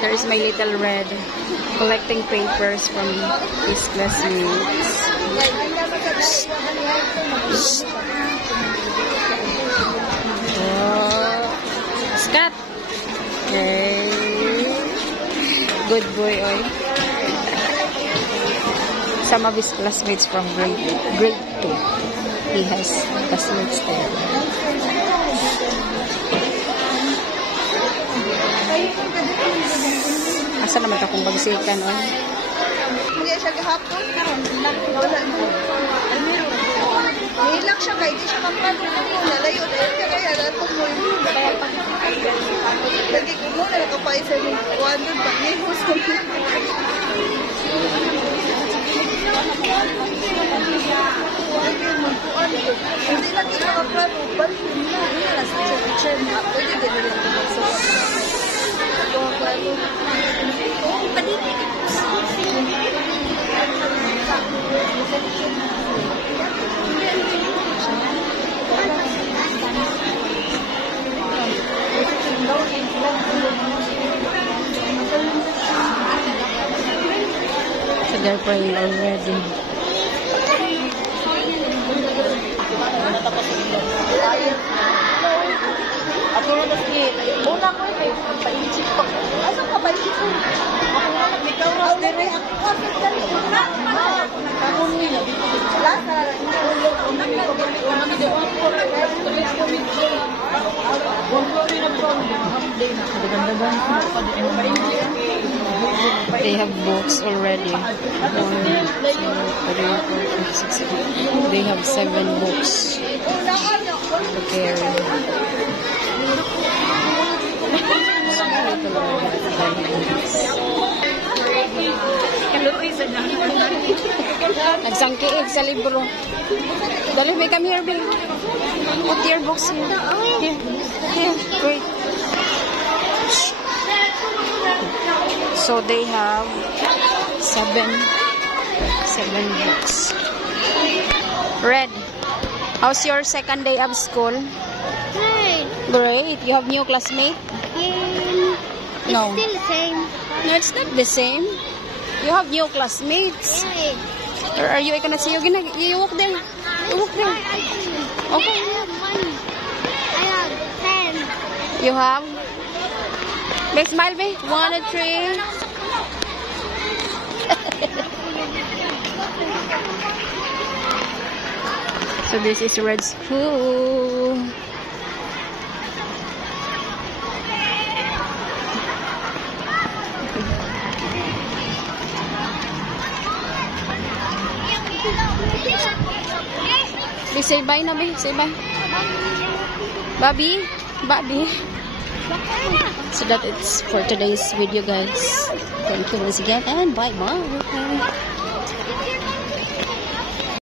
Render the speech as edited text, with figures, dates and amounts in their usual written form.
There is my little Red collecting papers from his classmates. Oh, Scott. Hey. Good boy, oy. Some of his classmates from grade 2. He has classmates there. Asa naman ka kung bagsikan, oy? Hindi siya gahapon. Wala mo. Nilak siya kay di siya kampano mo. Nalayo na yun kaya natong mo yun. Lagi ko muna nakapaisa yung kuwandon pag nihos ko. Hindi lang kita kaplano. Balik mo na. Hindi lang sa teacher na. Pwede gano'n lang ko magsawa. Ito kaplano. Oo, paditi. So they're praying already. Ako na kasi, una ko eh, paisip ko. Asa ka paisip ko? Ako na lang, ikaw ras din eh. Ako kasi dali. Ako nagkaroon nila. Lasa, They have books already. 1, 2, 3, 4, 5, 6, 7. They have 7 books to carry. Nagsangkiig sa libro. Dali, may come here, babe. Put your books here. Here, wait. So they have 7 books. Red, how's your second day of school? Great. Great. You have new classmate? It's No. still the same. No, it's not the same. You have new classmates. Really? Or are you, I cannot see you. You walk there. You walk there. Okay. I have 1. I have 10. You have? Big smile, babe. 1 and 3. So this is Red School. Be, say bye na, be. Say bye. Bobby. Bobby. So that it's for today's video, guys. Thank you once again and bye-bye.